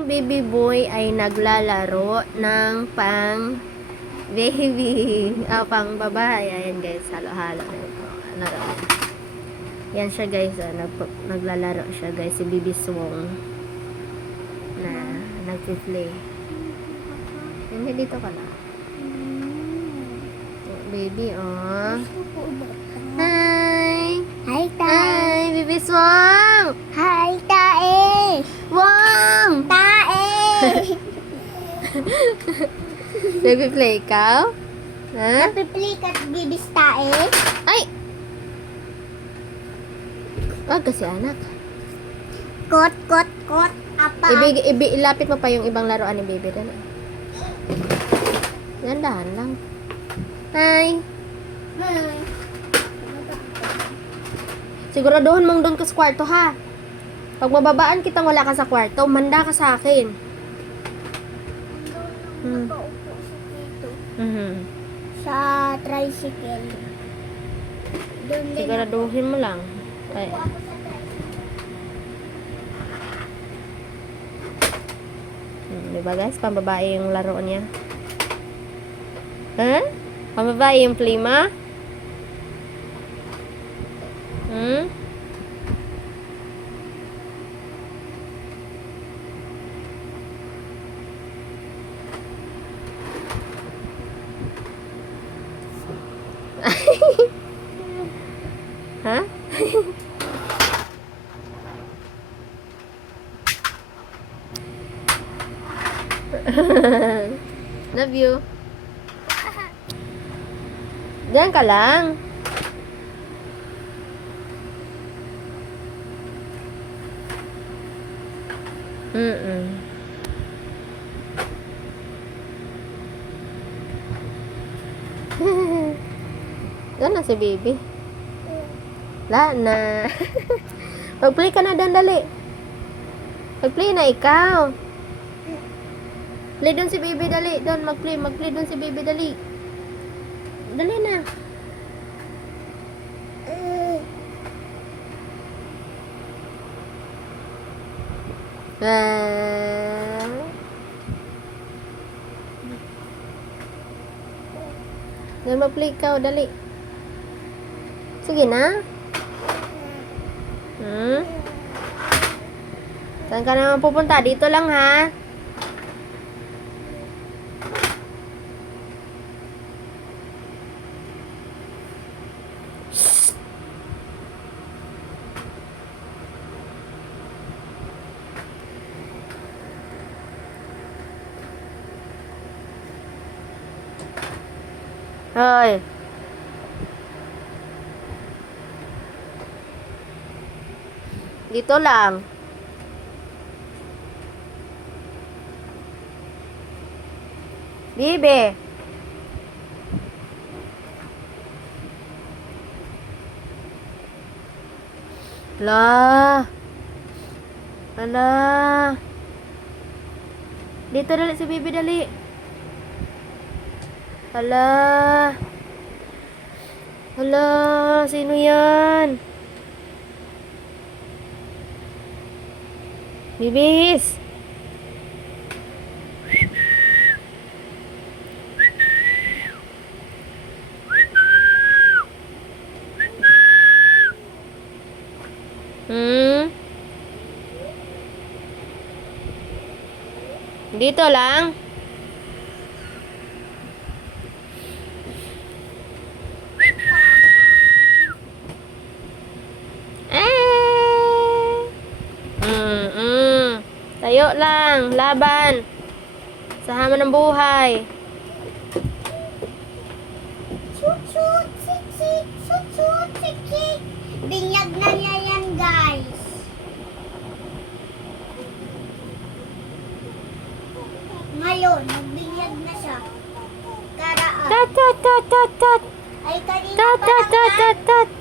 Baby boy ay naglalaro ng pang baby, pang babae. Ayan guys, halo-halo na ito. Laro. Yan siya guys, naglalaro siya guys, si Baby Swong na nagpi-play. Hindi, dito ka na. Baby, oh. Hi! Hi, Tae! Hi, Baby Swong! Hi, Tae! Wong! Tae! Nagpi-play ka? Ha? Napipili ka bibis Tae? Ay! Wag kasi anak. Kot, kot, kot. Apa? Ilapit mo pa yung ibang laruan ni baby dala. Yan, dahan lang. Hi! Siguraduhin mong doon ka sa kwarto, ha? Pag mababaan kitang wala ka sa kwarto, manda ka sa akin. Nakaupo siya dito. Sa tricycle. Doon din Siguraduhin mo lang. Ay. ako sa tricycle. Diba guys? Pambabae yung laro niya. Ha? Pambabae yung play mo? Ha? Love you. Diyan ka lang. Diyan na si baby. La na. Mag-play ka na doon, dali. Mag-play na ikaw. Play doon si baby, dali. Doon, mag-play doon si baby, dali. Dali na. Doon, mag-play ka, dali. Sige na. Saan ka naman pupunta? Dito lang, ha? Hoy. Dito lang. Bibi. La. Ala. Dito dali si Bibi, dali. Ala. Ala, sino yan? Bibis. Dito lang. Tayo lang, laban. Sa hamon ng buhay. Chut, sik, sik. Binyag na niya yan, guys. Ngayon, nagbinyag na siya. Karaan. Tat. Ay, kanina Tat. pa lang.